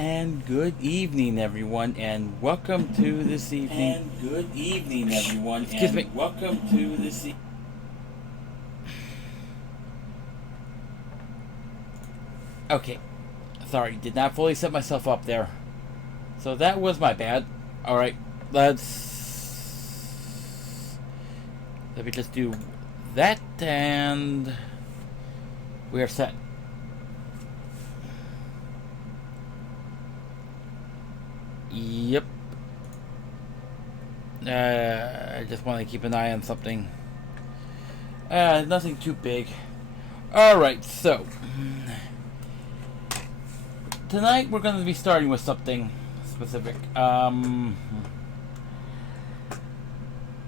And good evening, everyone, and welcome to this evening. And good evening, everyone. Excuse me. Welcome to this evening. Okay, sorry, did not fully set myself up there. So that was my bad. Alright, let me just do that, and we are set. Yep. I just want to keep an eye on something. Nothing too big. Alright, so tonight we're going to be starting with something specific. Kind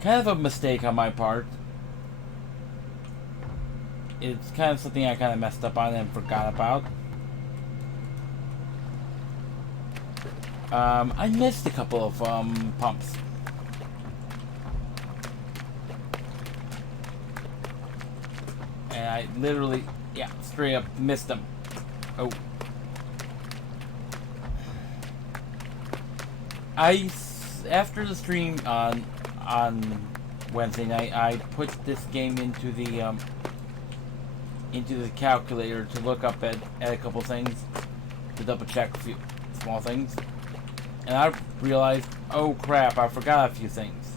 of a mistake on my part. It's kind of something I kind of messed up on and forgot about. I missed a couple of pumps. And I literally, yeah, straight up missed them. Oh. After the stream on Wednesday night, I put this game into the calculator to look up at a couple things, to double check a few small things. And I realized, oh crap, I forgot a few things.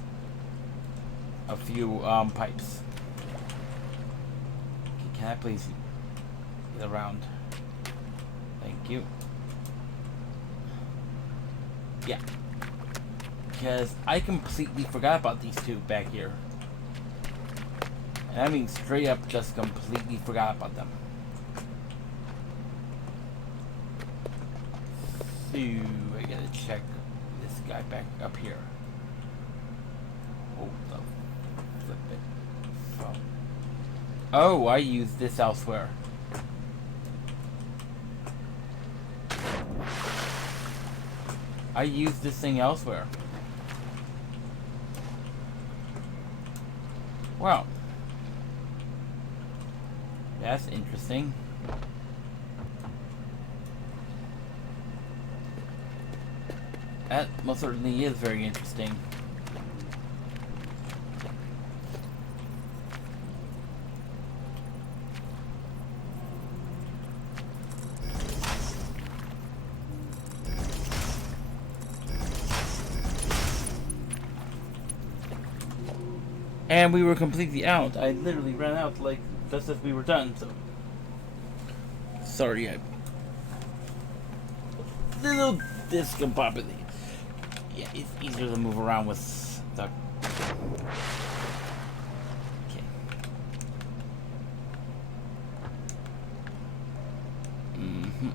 A few pipes. Okay, can I please get around? Thank you. Yeah. Because I completely forgot about these two back here. And I mean straight up just completely forgot about them. So I gotta check this guy back up here. Oh, no. Flip it. Oh, I used this elsewhere. I used this thing elsewhere. Wow. That's interesting. That most certainly is very interesting. And we were completely out. I literally ran out like just as we were done, so sorry, I little discombobulated. Yeah, it's easier to move around with stuff. Okay. Mm-hmm.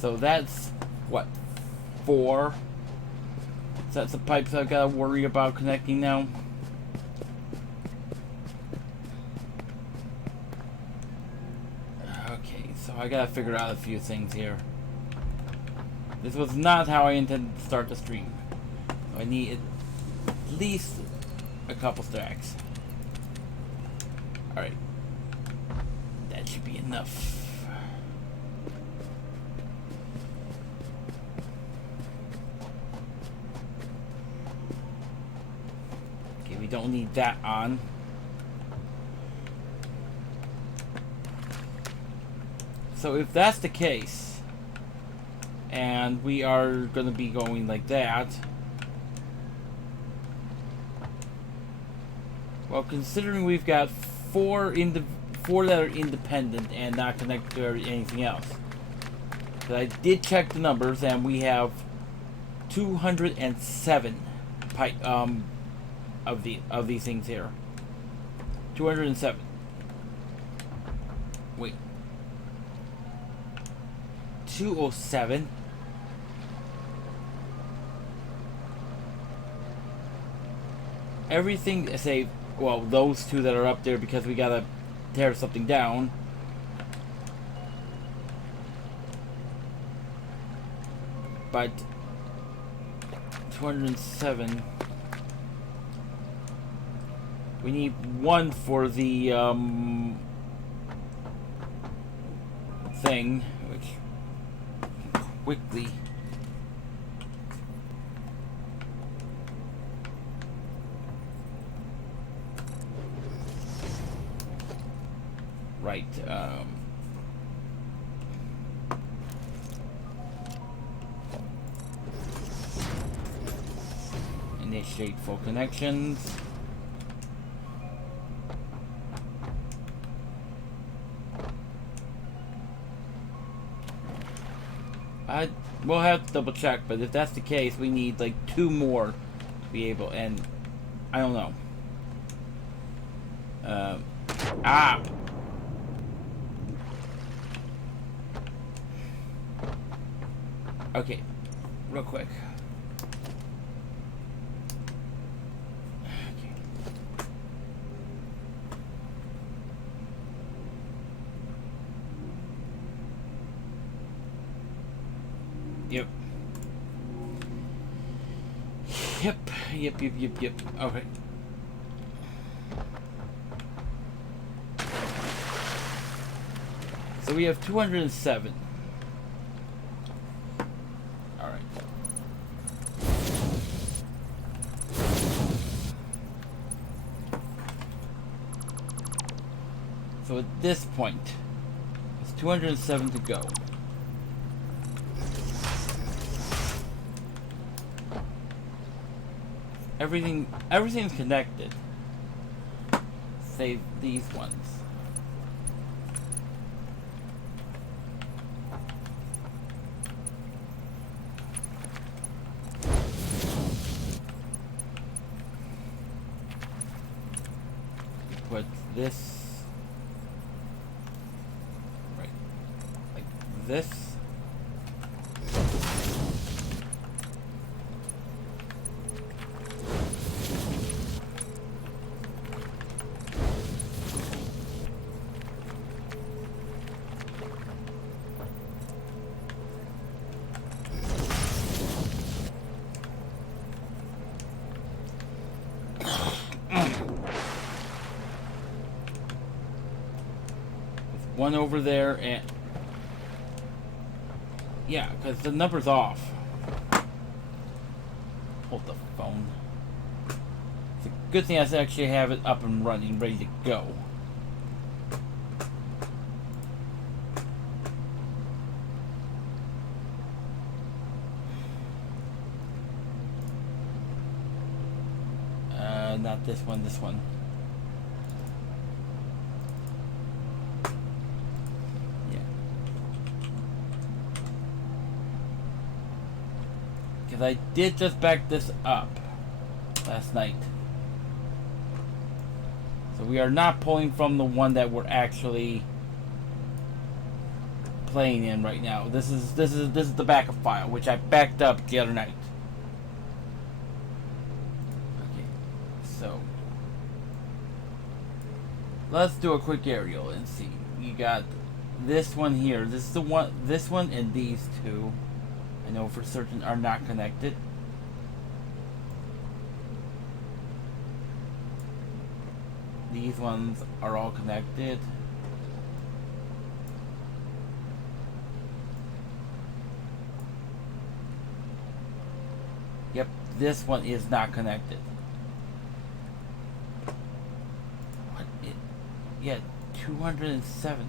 So that's, what, 4 sets of pipes I've got to worry about connecting now. Okay, so I got to figure out a few things here. This was not how I intended to start the stream. I need at least a couple stacks. Alright. That should be enough. We don't need that on. So if that's the case, and we are going to be going like that, well, considering we've got 4 that are independent and not connected to anything else, but I did check the numbers, and we have 207 pipe of these things here. 207. Wait. 207. everything, say, well, those two that are up there because we gotta tear something down. But 207. We need one for the thing, which quickly. Right. Initiate full connections. We'll have to double check, but if that's the case, we need like 2 more to be able, and I don't know. Okay, real quick. Yep. Yep. Okay. So we have 207. All right. So at this point, it's 207 to go. Everything's connected. Save these ones. Put this right like this. One over there, and yeah, because the number's off. Hold the phone. It's a good thing I actually have it up and running, ready to go. Not this one, this one. Because I did just back this up last night. So we are not pulling from the one that we're actually playing in right now. This is the backup file, which I backed up the other night. Okay, so let's do a quick aerial and see. We got this one here. This is the one. This one and these two. I know for certain are not connected. These ones are all connected. Yep, this one is not connected. What? Yeah, 207.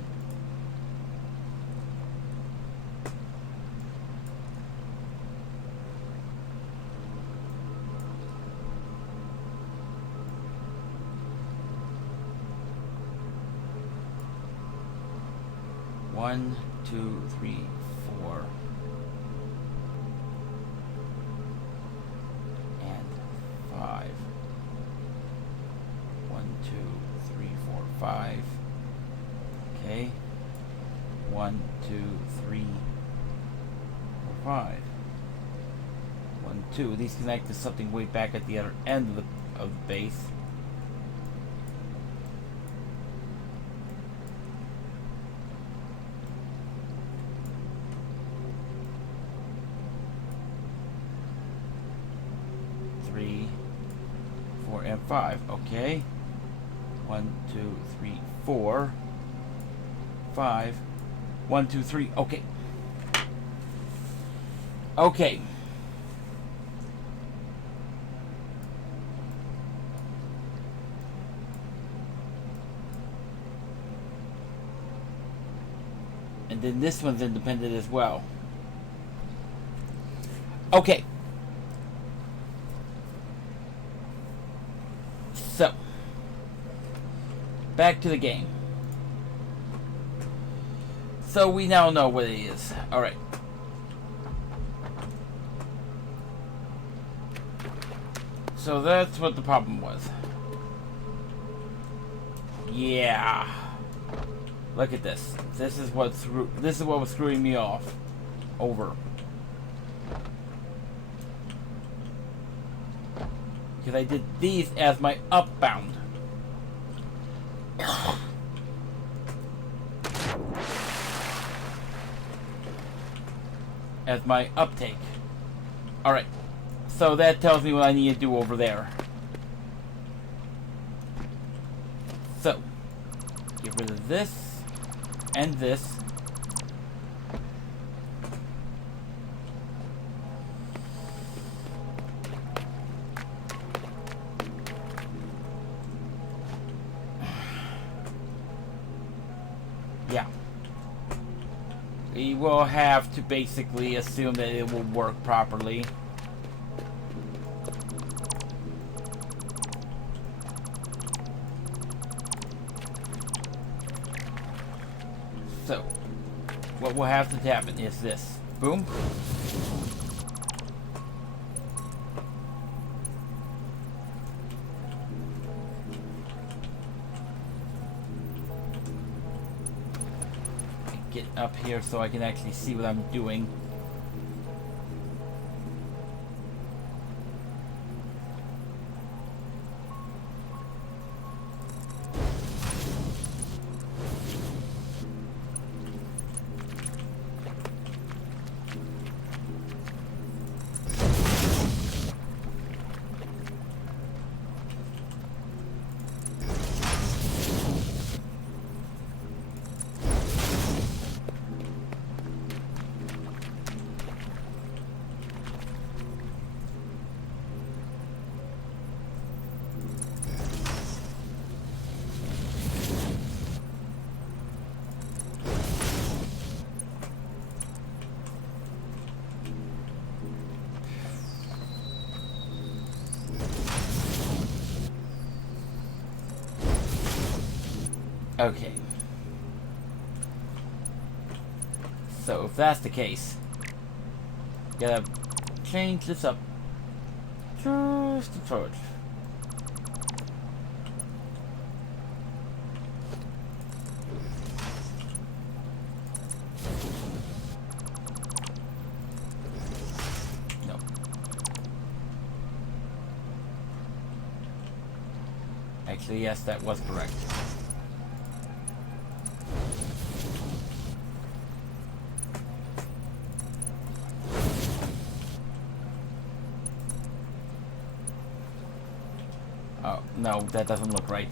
One, two, three, four, and 5. 1, 2, 3, 4, 5. Okay. 1, 2, 3, 4, 5. 1, 2. These connect to something way back at the other end of the of the base. Three, 4, and 5. Okay. 1, 2, 3, 4, 5. 1, 2, 3. Okay. Okay. And then this one's independent as well. Okay. So, back to the game. So we now know what it is. Alright. So that's what the problem was. Yeah. Look at this. This is what was screwing me off. Over. Because I did these as my upbound. As my uptake. Alright. So that tells me what I need to do over there. So, get rid of this and this. Yeah. We will have to basically assume that it will work properly. So, what will have to happen is this. Boom. Get up here so I can actually see what I'm doing. Okay. So if that's the case, gotta change this up just a touch. No. Actually, yes, that was correct. No, that doesn't look right.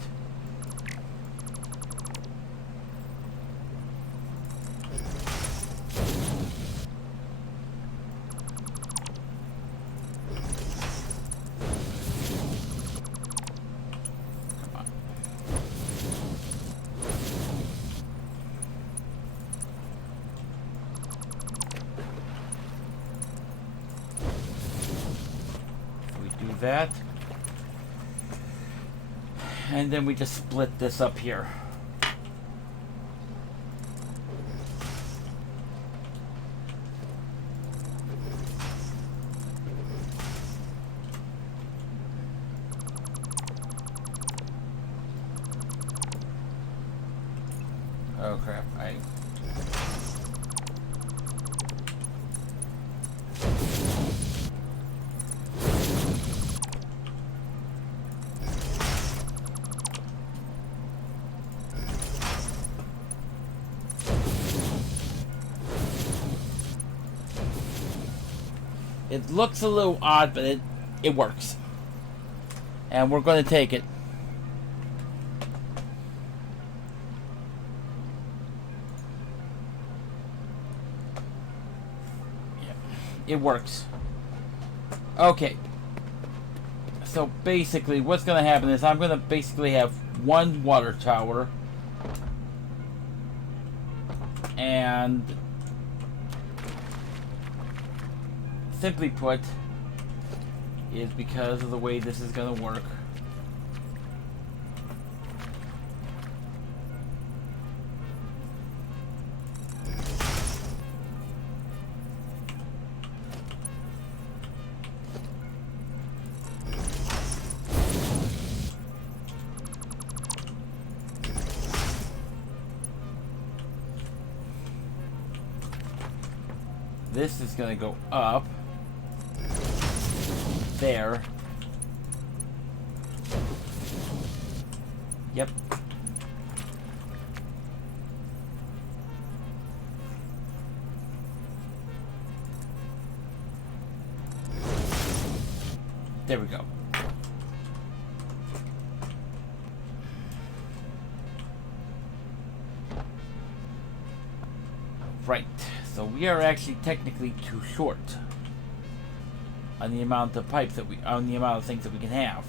Come on. So we do that. And then we just split this up here. Oh crap, It looks a little odd, but it works. And we're going to take it. It works. Okay. So basically what's going to happen is I'm going to basically have one water tower. And simply put, is because of the way this is going to work. This is going to go up there. Yep. There we go. Right. So we are actually technically too short on the amount of pipes that on the amount of things that we can have.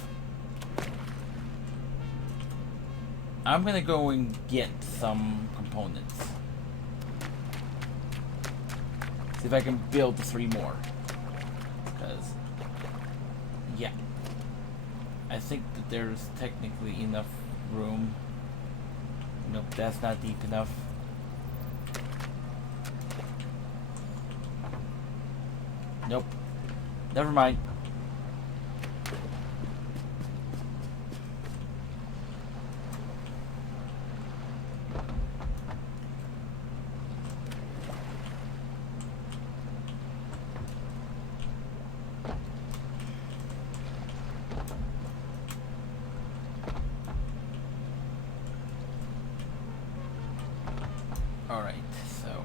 I'm gonna go and get some components. See if I can build 3 more. Because, yeah, I think that there's technically enough room. Nope, that's not deep enough. Nope. Never mind. All right, so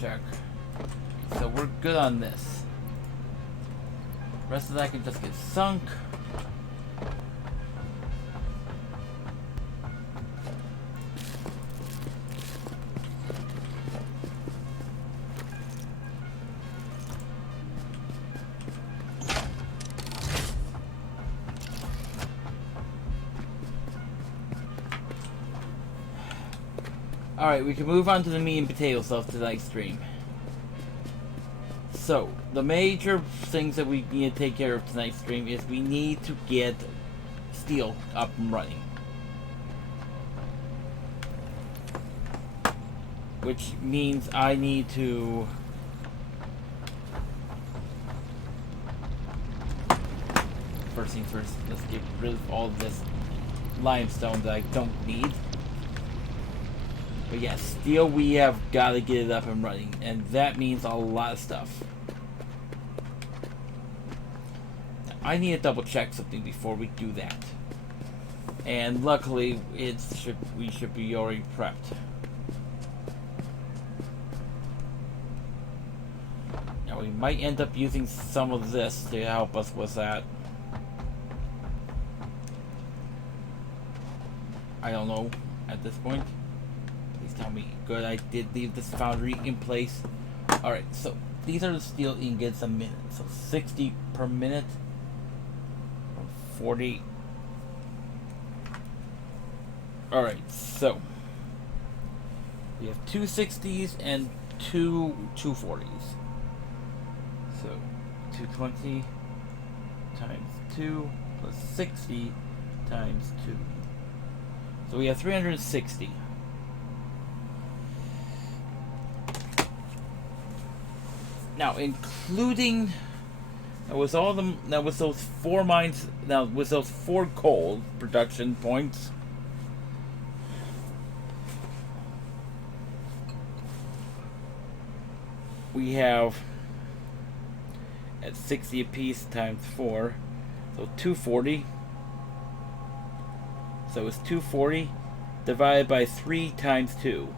check. So we're good on this. Rest of that can just get sunk. Alright, we can move on to the meat and potato stuff tonight's stream. So, the major things that we need to take care of tonight's stream is we need to get steel up and running. Which means I need to... First things first, let's get rid of all this limestone that I don't need. But yeah, steel, we have got to get it up and running. And that means a lot of stuff. I need to double check something before we do that. And luckily, we should be already prepped. Now we might end up using some of this to help us with that. I don't know at this point. Please tell me. Good, I did leave this foundry in place. Alright, so these are the steel ingots a minute. So 60 per minute. 40. Alright, so we have 2 60s and 2 240s. So 220 times 2 plus 60 times 2. So we have 360. Now, including with those 4 mines, now with those 4 coal production points, we have at 60 apiece times 4. So 240. So it's 240 divided by 3 times 2.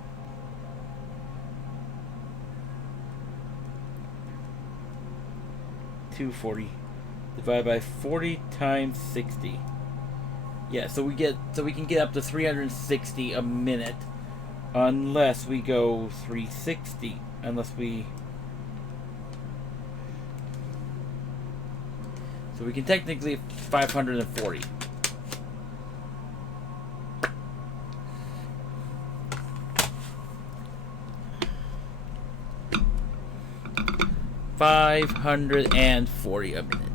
$240 divided by 40 times 60. Yeah, so we can get up to 360 a minute, unless we go 360. So we can technically 540. $540 a minute.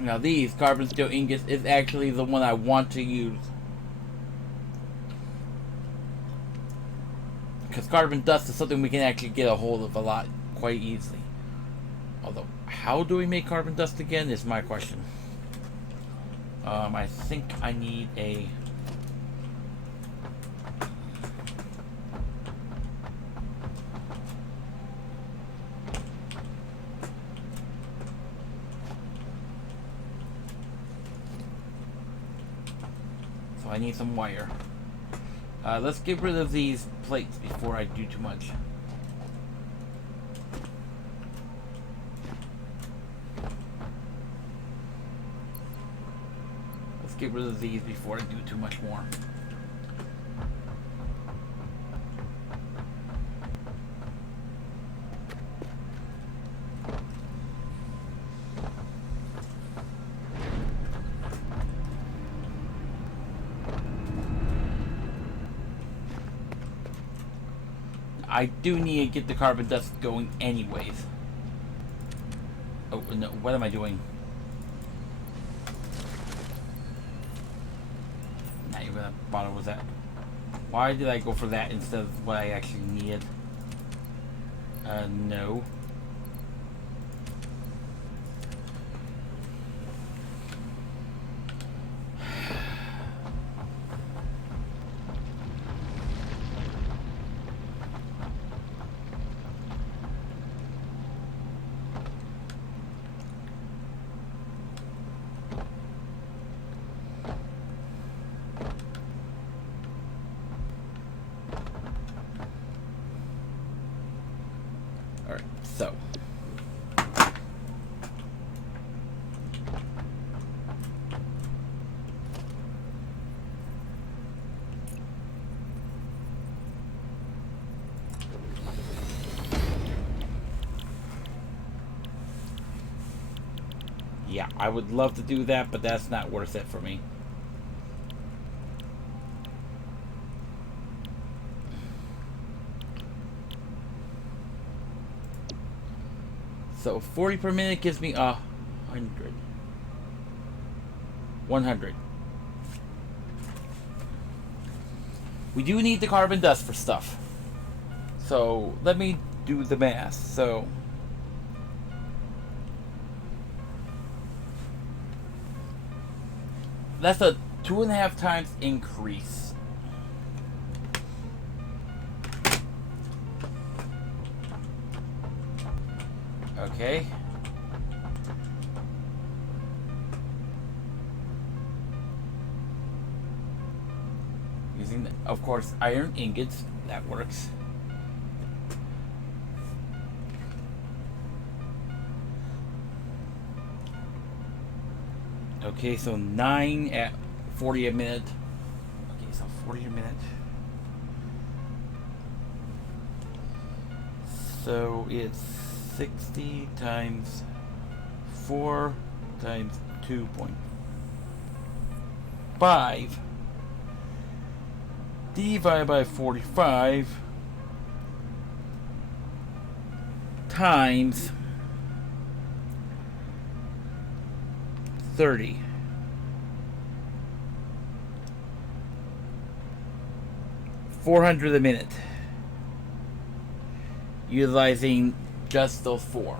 Now these carbon steel ingots is actually the one I want to use. Because carbon dust is something we can actually get a hold of a lot quite easily. Although, how do we make carbon dust again is my question. I think I need a... So I need some wire. Let's get rid of these plates before I do too much. Let's get rid of these before I do too much more. I do need to get the carbon dust going anyways. Oh, no, what am I doing? Not even what bottle was that. Why did I go for that instead of what I actually needed? No. So, yeah, I would love to do that, but that's not worth it for me. So 40 per minute gives me 100. 100. We do need the carbon dust for stuff. So let me do the math. So that's a 2.5 times increase. Okay. Using, of course, iron ingots. That works. Okay, so 9 at 40 a minute. Okay, so 40 a minute. So it's 60 times 4 times 2.5 divided by 45 times 30. 400 a minute. Utilizing just those 4.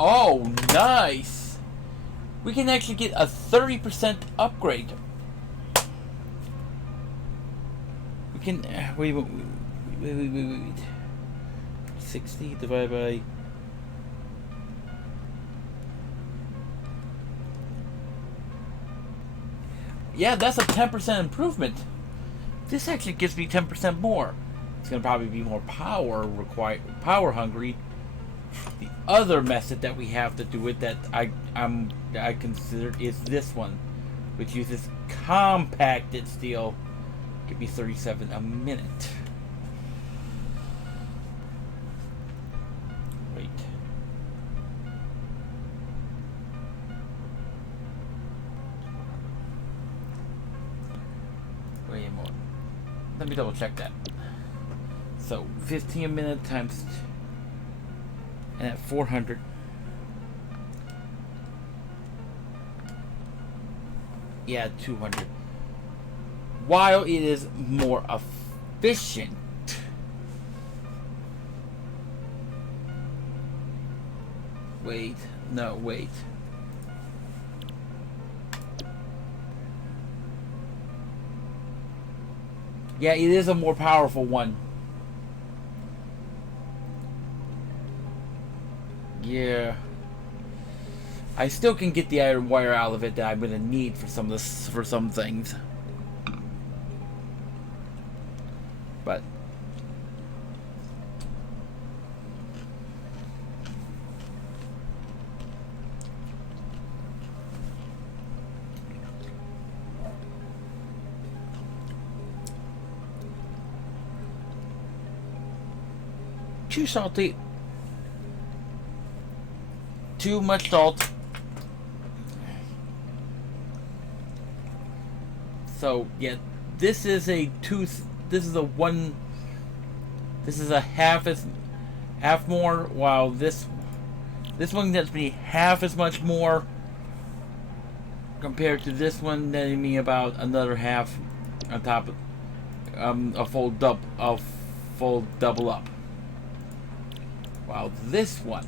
Oh, nice! We can actually get a 30% upgrade. We can... wait. 60 divided by... Yeah, that's a 10% improvement. This actually gives me 10% more. It's going to probably be more power hungry. The other method that we have to do it that I considered is this one, which uses compacted steel. Give me 37 a minute. Wait. Wait a moment. Let me double check that. So 15 a minute times, and at 400. Yeah, 200. While it is more efficient, wait. Yeah, it is a more powerful one. Yeah. I still can get the iron wire out of it that I'm gonna need for some of this, for some things. But too salty. Too much salt. So yeah, this is a half more, while this one gets me half as much more compared to this one, netting me about another half on top of a full double up. While this one,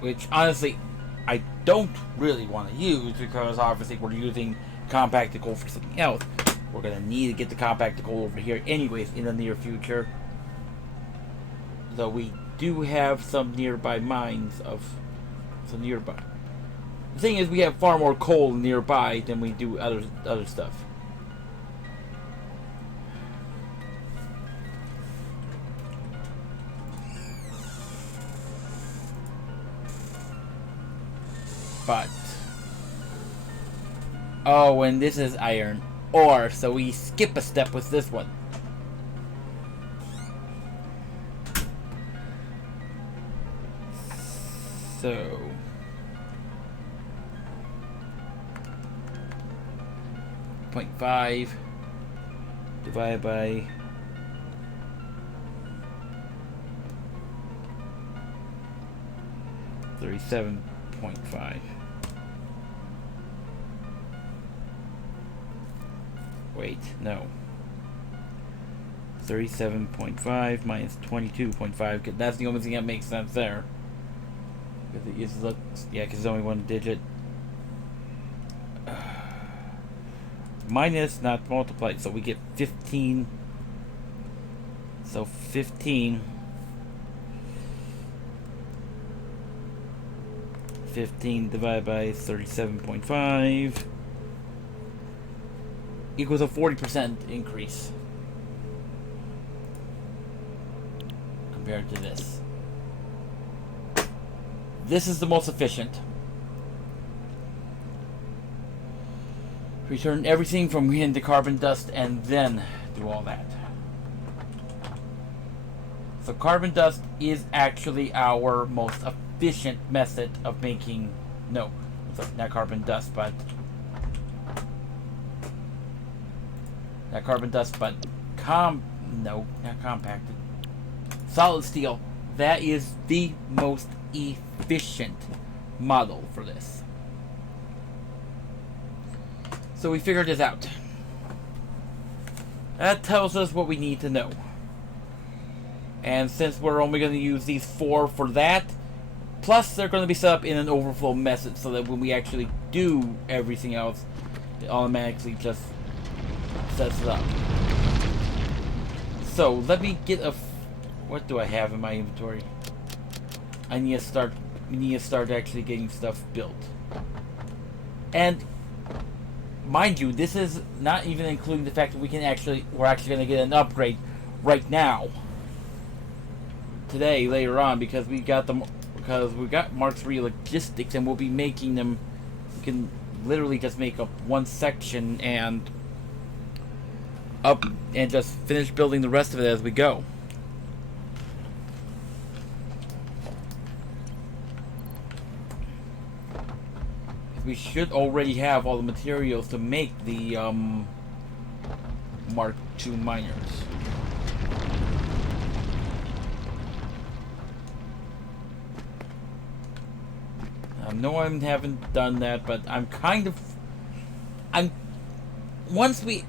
which honestly I don't really want to use, because obviously we're using compacted coal for something else. We're going to need to get the compacted coal over here anyways in the near future. Though we do have some nearby mines of some nearby. The thing is, we have far more coal nearby than we do other stuff. But oh, and this is iron ore, so we skip a step with this one. So 0.5 divided by 37.5. Wait, no. 37.5 minus 22.5, because that's the only thing that makes sense there. Because it is, yeah, because it's only one digit. Minus, not multiplied, so we get 15. So 15 divided by 37.5 equals a 40% increase compared to this. This is the most efficient. Return everything from wind to carbon dust and then do all that. So carbon dust is actually our most efficient method of making, no, sorry, not carbon dust, but not carbon dust, but no, not compacted. Solid steel. That is the most efficient model for this. So we figured this out. That tells us what we need to know. And since we're only going to use these 4 for that, plus they're going to be set up in an overflow method so that when we actually do everything else, it automatically just sets it up. So let me get a... What do I have in my inventory? I need to start... We need to start actually getting stuff built. And mind you, this is not even including the fact that we're actually going to get an upgrade right now. Today, later on, because we got Mark III logistics, and we'll be making them. We can literally just make up one section and just finish building the rest of it as we go. We should already have all the materials to make the Mark II miners. No, I haven't done that, but once we...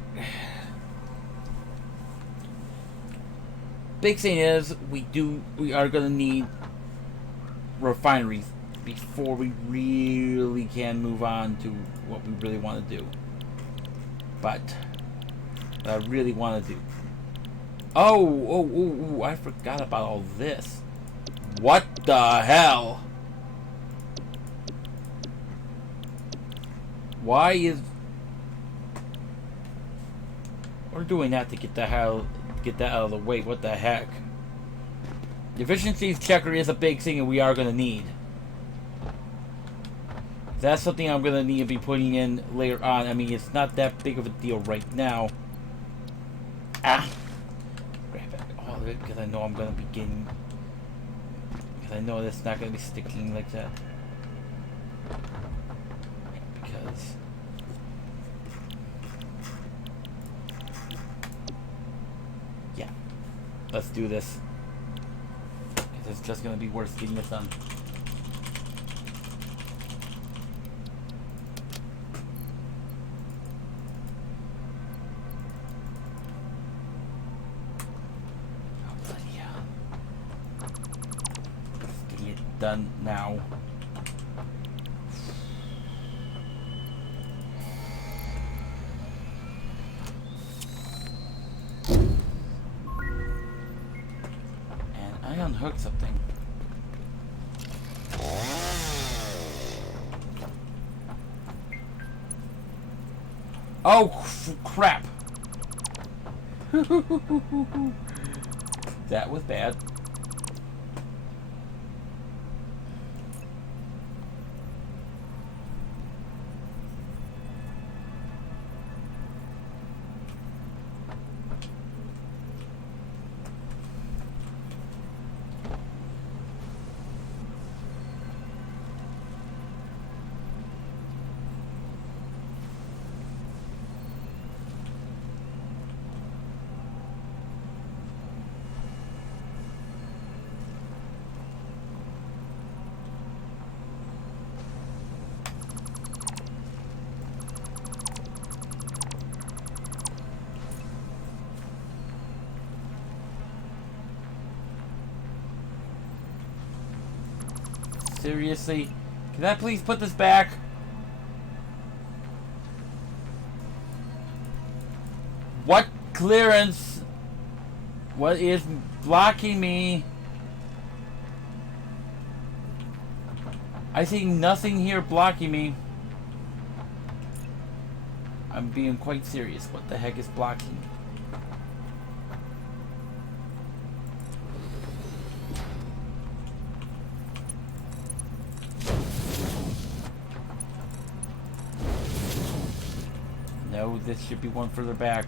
Big thing is, we are going to need refineries before we really can move on to what we really want to do. But I really want to do... Oh, I forgot about all this. What the hell? Why is... We're doing that to get that out of the way. What the heck? The efficiency checker is a big thing, and we are going to need. That's something I'm going to need to be putting in later on. I mean, it's not that big of a deal right now. Grab all of it, because I know I'm going to be getting... Because I know it's not going to be sticking like that. Because... Yeah. Let's do this. Because it's just going to be worth getting it done. Done now. And I unhooked something. Oh crap! That was bad. Seriously? Can I please put this back? What clearance? What is blocking me? I see nothing here blocking me. I'm being quite serious. What the heck is blocking me? No, this should be one further back.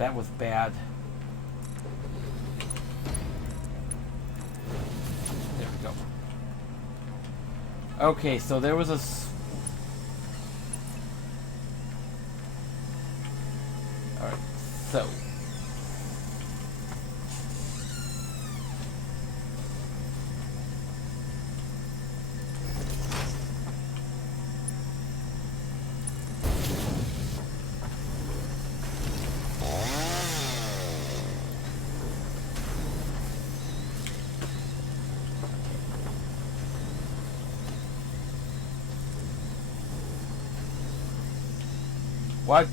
That was bad. There we go. Okay, so there was a... Alright, so... What?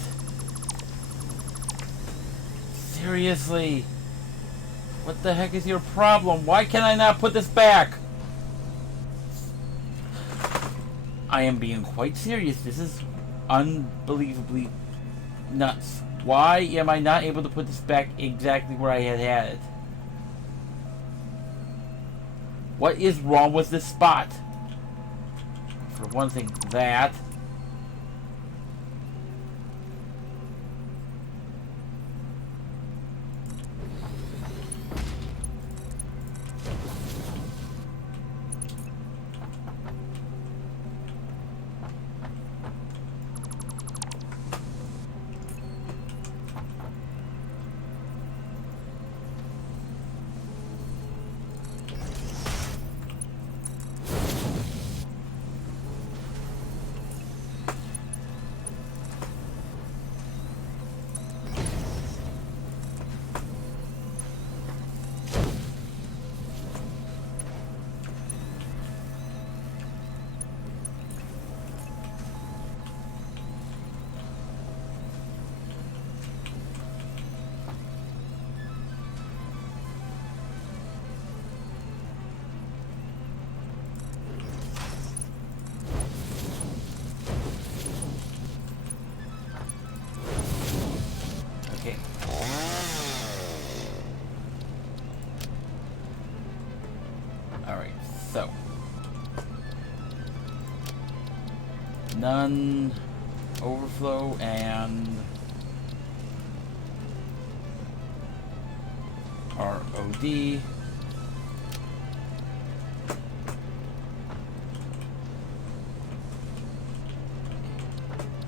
Seriously? What the heck is your problem? Why can I not put this back? I am being quite serious. This is unbelievably nuts. Why am I not able to put this back exactly where I had it? What is wrong with this spot? For one thing, that. None overflow and ROD.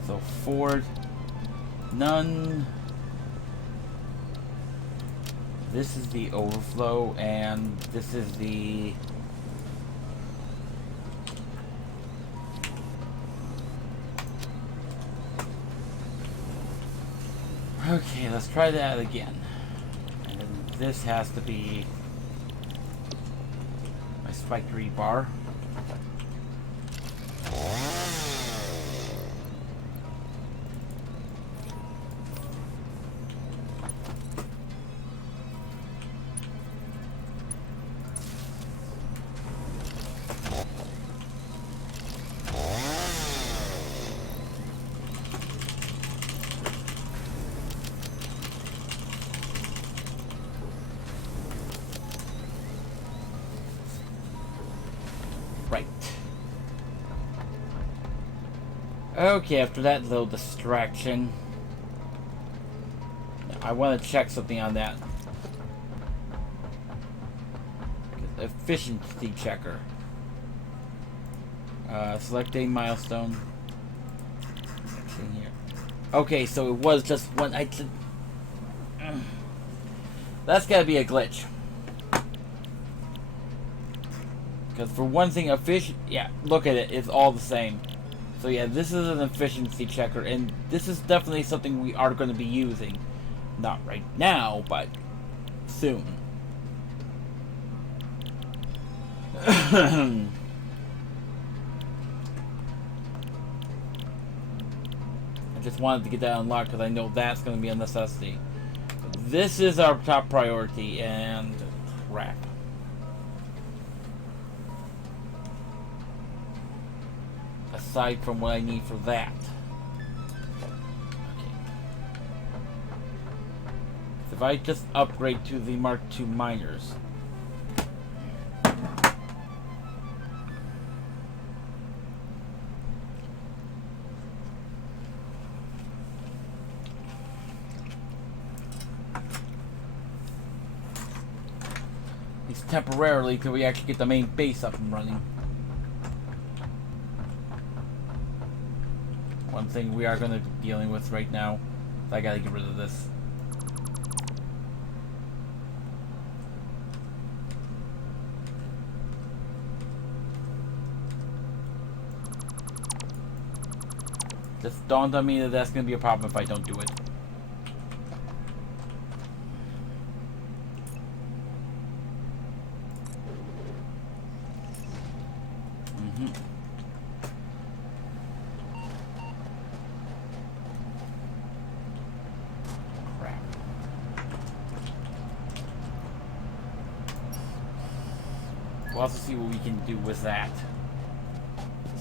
So forward, none. This is the overflow and this is the okay, let's try that again. And then this has to be my factory bar. Okay, after that little distraction, I want to check something on that. Efficiency checker. Select a milestone. In here. Okay, so it was just one. That's gotta be a glitch. Because for one thing, yeah, look at it. It's all the same. So yeah, this is an efficiency checker, and this is definitely something we are going to be using. Not right now, but soon. I just wanted to get that unlocked because I know that's going to be a necessity. This is our top priority, and crap. Aside from what I need for that. Okay. So if I just upgrade to the Mark II miners. temporarily till we actually get the main base up and running. One thing we are going to be dealing with right now. I gotta get rid of this. Just dawned on me that that's going to be a problem if I don't do it. Crap. We'll also see what we can do with that.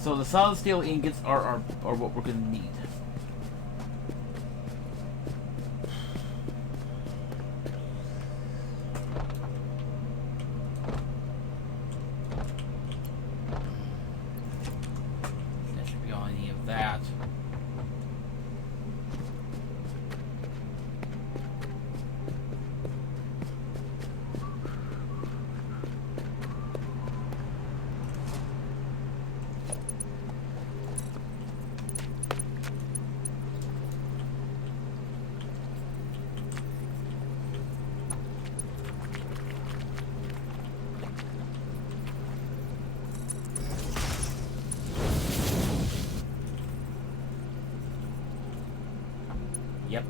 So the solid steel ingots are what we're going to need. That should be on any of that. Yep.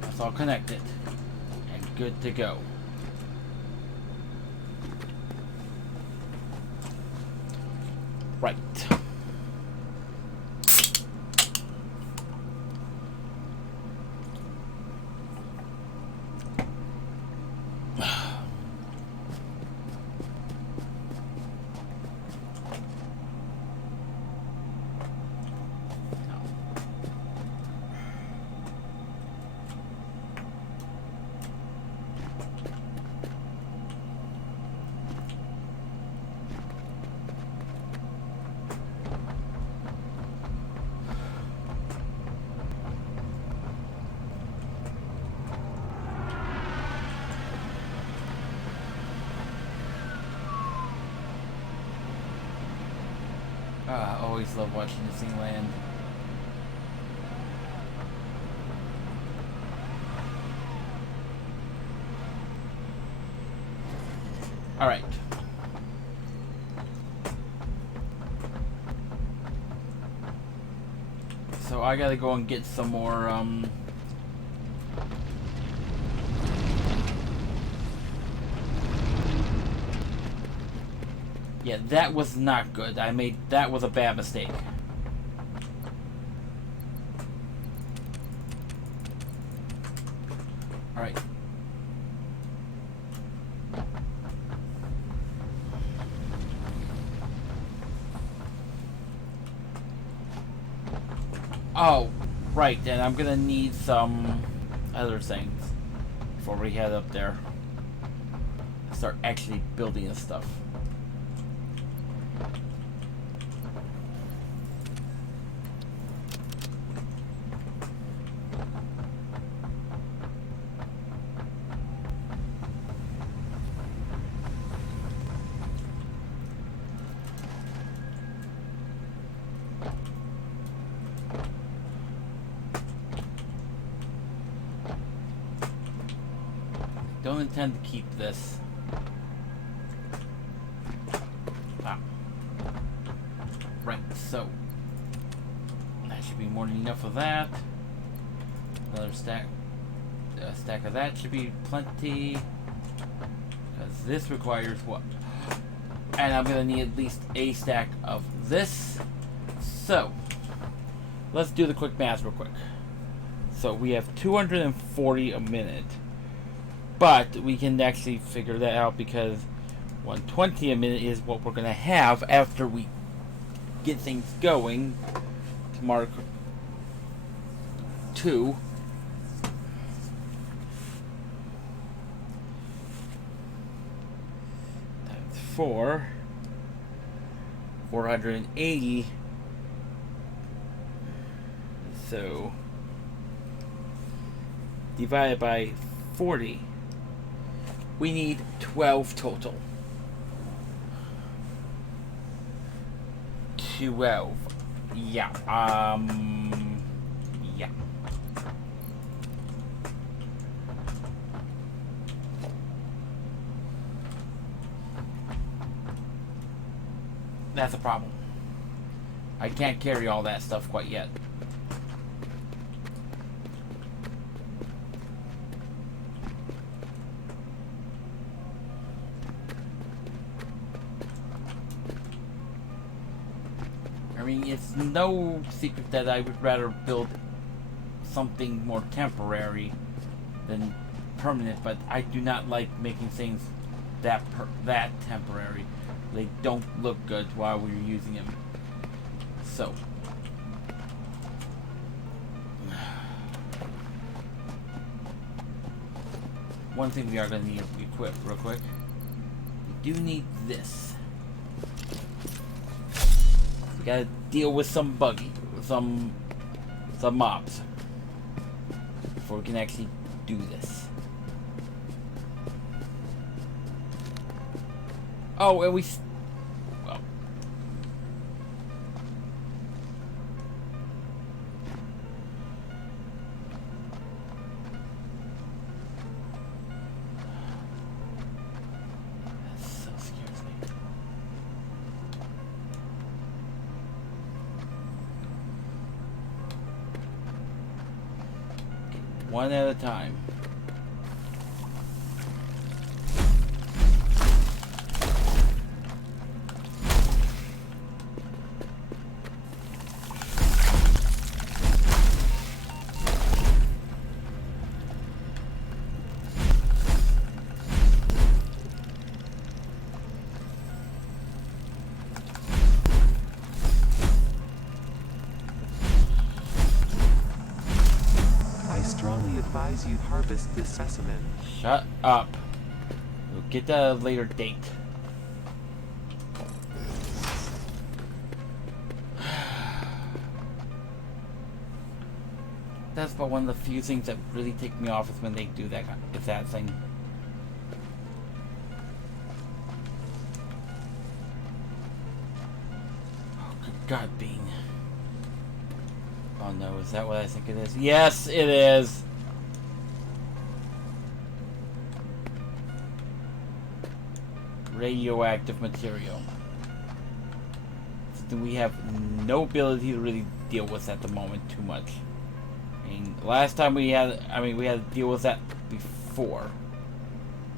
That's all connected. And good to go. Right. I always love watching this thing land. Alright. So I gotta go and get some more, yeah, that was not good. That was a bad mistake. Alright. Oh, right, and I'm gonna need some other things before we head up there. Start actually building this stuff. Don't intend to keep this. Ah. Right, so that should be more than enough of that. Another stack, a stack of that should be plenty. Because this requires what? And I'm gonna need at least a stack of this. So let's do the quick math real quick. So we have 240 a minute. But we can actually figure that out because 120 a minute is what we're going to have after we get things going to Mark 2. Times 4. 480. So divided by 40. We need 12 total. 12. Yeah. Yeah. That's a problem. I can't carry all that stuff quite yet. I mean, it's no secret that I would rather build something more temporary than permanent, but I do not like making things that temporary. They don't look good while we're using them. So, one thing we are going to need to equip real quick. We do need this. We gotta deal with some some mobs before we can actually do this. Oh, and well. That so scares me. One at a time. You harvest this specimen. Shut up. We'll get that at a later date. That's about one of the few things that really take me off is when they do that thing. Oh, good God, Bean. Oh no, is that what I think it is? Yes, it is! Radioactive material. So we have no ability to really deal with at the moment too much. I mean, last time we had to deal with that before.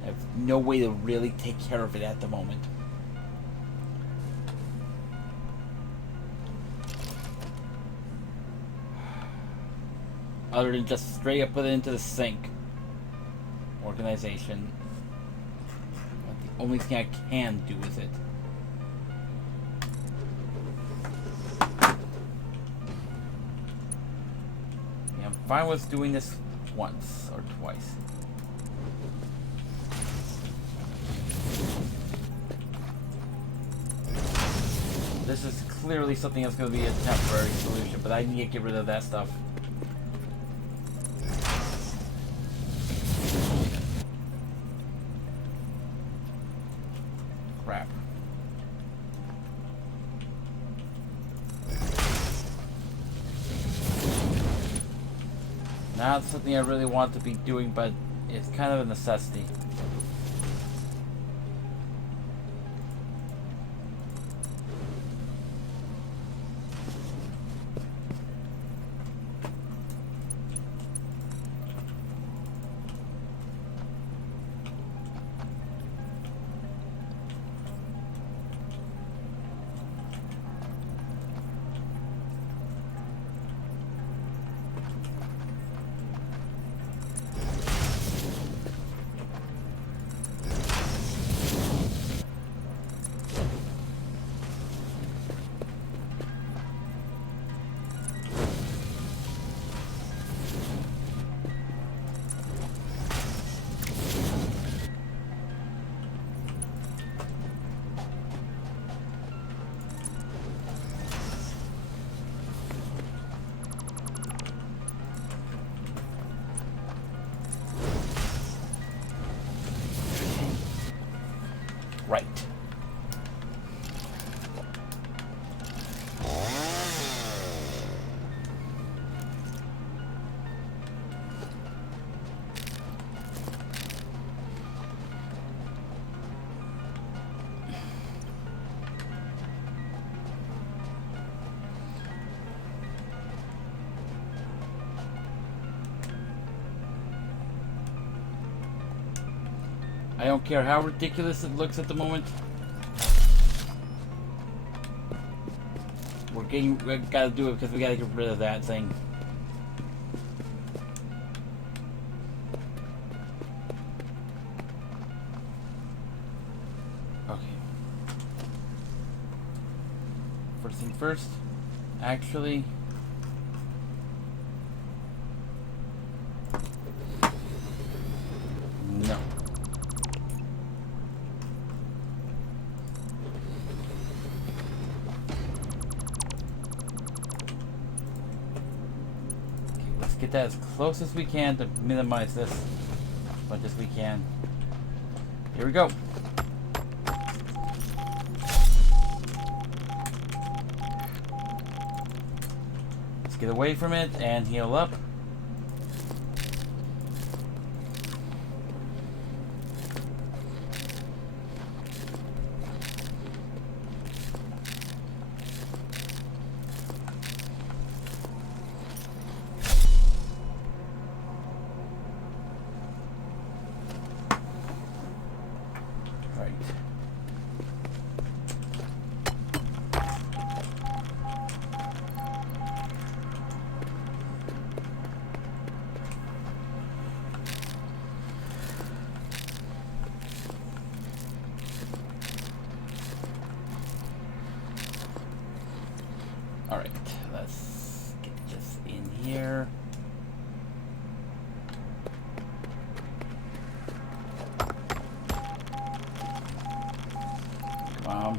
I have no way to really take care of it at the moment. Other than just straight up put it into the sink. Organization. The only thing I can do with it. Yeah, I'm fine with doing this once or twice. This is clearly something that's going to be a temporary solution, but I need to get rid of that stuff. Crap. Not something I really want to be doing, but it's kind of a necessity. Right. I don't care how ridiculous it looks at the moment. We gotta do it because we gotta get rid of that thing. Okay. First thing first. Actually. No. Get that as close as we can to minimize this as much as we can. Here we go. Let's get away from it and heal up. Alright, let's get this in here. Come on.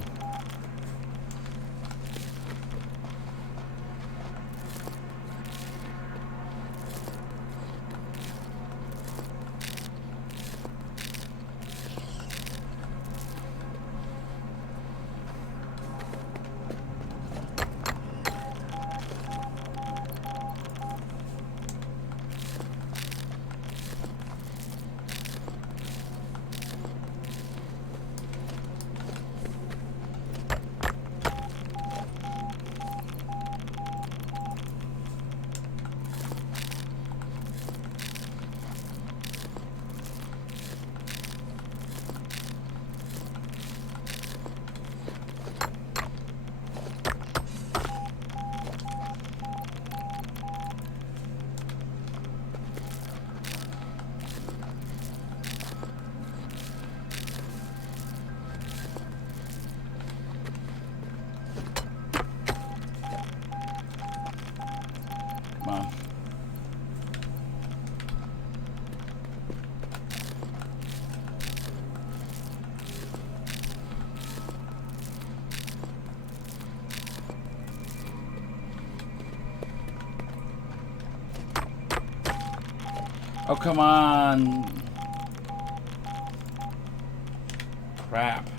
Come on. Oh, come on. Crap.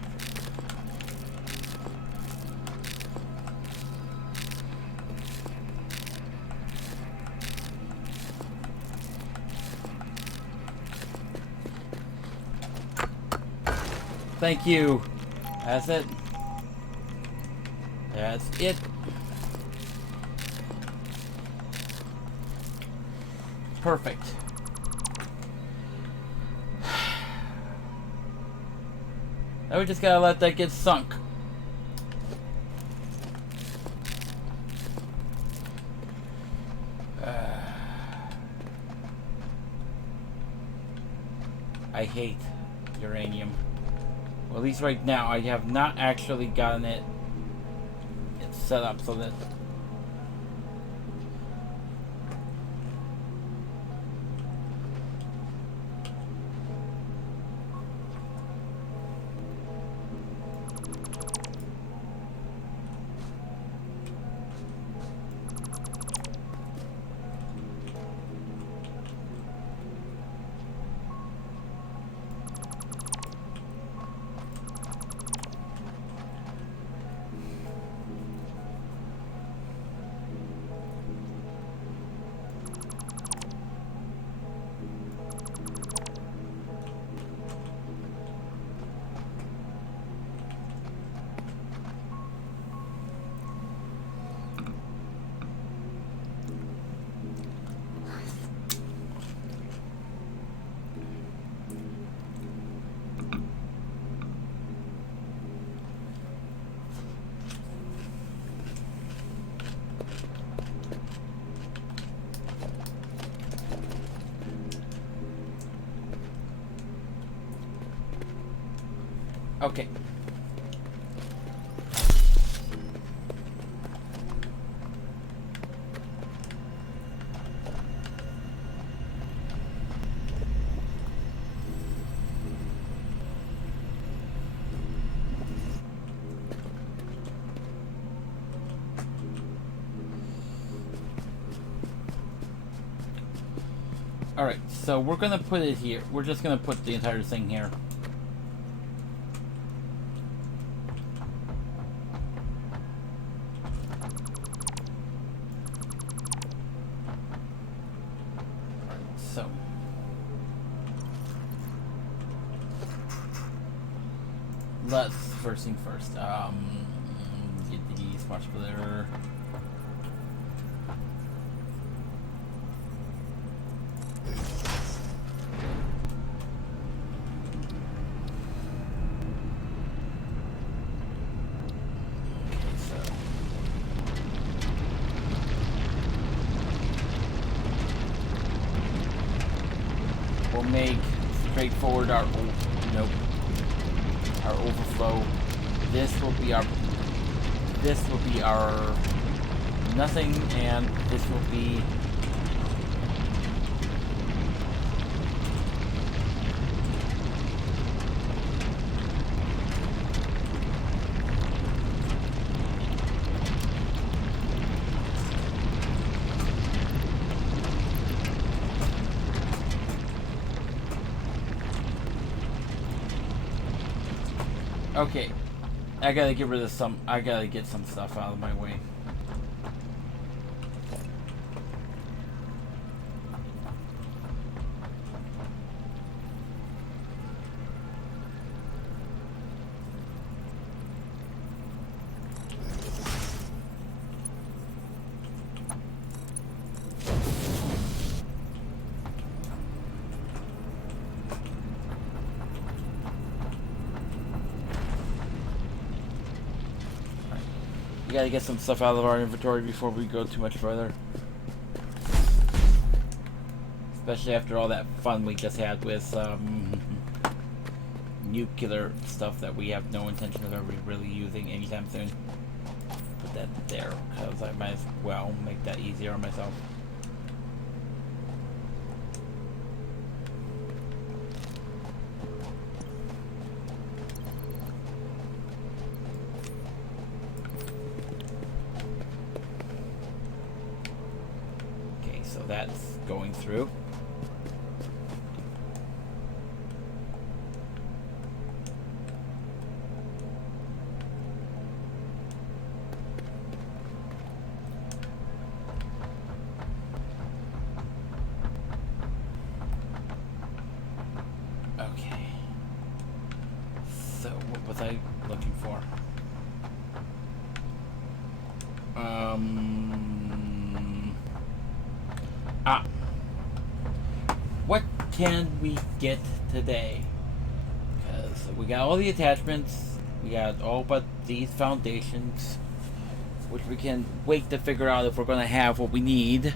Thank you. That's it. That's it. Perfect. Now we just gotta let that get sunk. I hate uranium. Well, at least right now I have not actually gotten it set up so that Okay. Alright, so we're gonna put it here. We're just gonna put the entire thing here. So let's first thing first. Get the smart splitter. We'll make straightforward our overflow. This will be our nothing, and this will be okay. I gotta get rid of some. I gotta get some stuff out of my way. We gotta get some stuff out of our inventory before we go too much further. Especially after all that fun we just had with nuclear stuff that we have no intention of ever really using anytime soon. Put that there, because I might as well make that easier on myself. So that's going through. Okay. So what was I looking for? What can we get today? Because we got all the attachments, we got all but these foundations, which we can wait to figure out if we're going to have what we need.